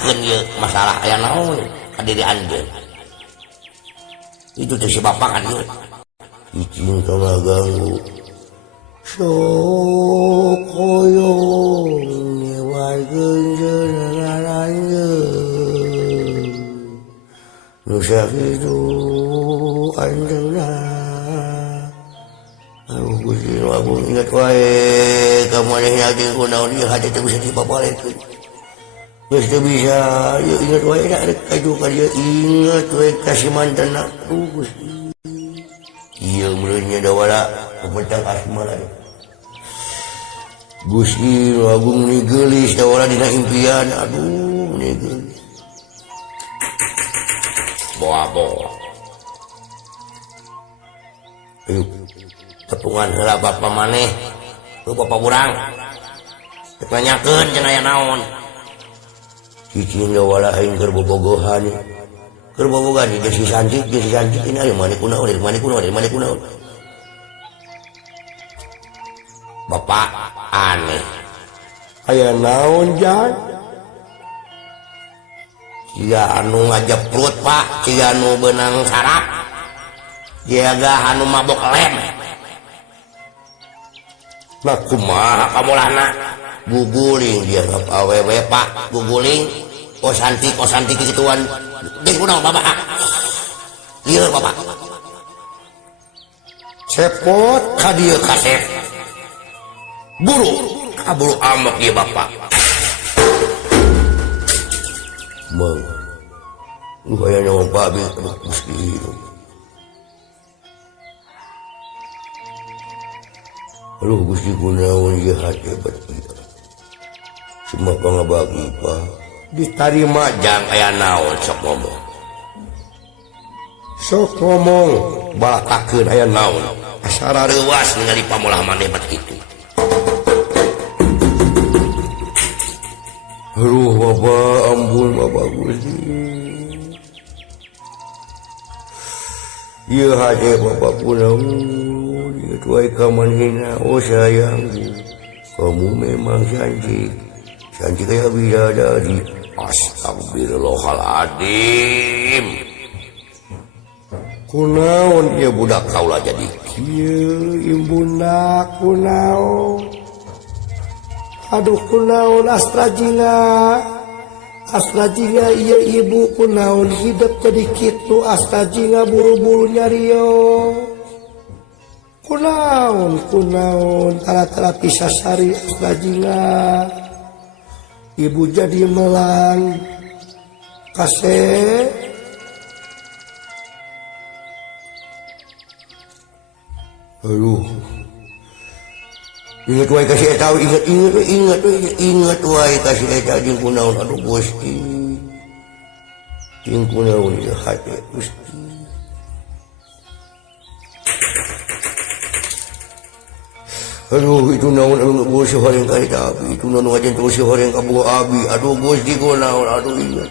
nyatakeun ieu masalah aya naon ka diri anjeun. Itu teh si bapak kan ieu. Icing tengah ganggu. Sok hoyong nyewaikeun jeunararanjeun. Nu sakitu anjeunna. Gusti nu agung ingat wae ka manehna jeung kunaon ieu hajat teh bisa dipapalekeun. Geus teu bisa ieu ingat wae da rek kaju ka dieu ingat wae ka si mantena. Gusti. Ieu meureunnya da wala pemetang asmara. Gusti nu agung ni geulis da wala dina impian. Aduh ni geulis. Boa-boa. Ayo tepungan heula bapa maneh ku bapa urang rek nanyakeun cenah aya naon cicing da wala aing keur bobogohan geus si cantik ini aya maneh kunaon dari maneh kunaon bapak aneh aya naon jan sia anu ngajeprut pak sia anu beunang sarap jaga anu mabok lem. Nah kumaha kamulana guguling dia awewe pak guguling kosanti kituan geus kunaon bapak ieu bapak cepot ka dieu kasep buru kaburu amok ieu bapak mang aya nyawa babi Gusti aduh Gusti kunaon ieu hate beuti cuma pangabagi pak ditarima jang aya naon sok ngomong balakakeun aya naon asara reuwas ningali pamulah maneh bat kitu aduh bapak ampun bapak Gusti ieu hate bapak kunaon tuai kamanhina oh sayangku kamu memang cantik kayak bidadari astagfirullahaladzim kunaon ya budak kaula jadi kieu imbuna kunaon aduh kunaon astrajinga ieu ibu kunaon hidup jadi kitu astrajinga buru-buru nyariyo kunaon tara-tara pisah sari astajinga ibu jadi melang kase aduh ingat wae kasih eta ingat wae kasih eta jeung kunaon aduh Gusti jeung kunaon ieu hate Gusti aduh itu naon anu beusi horeng ka eta abi itu naon ngajen beusi horeng ka buah abi aduh Gusti kunaon aduh ingat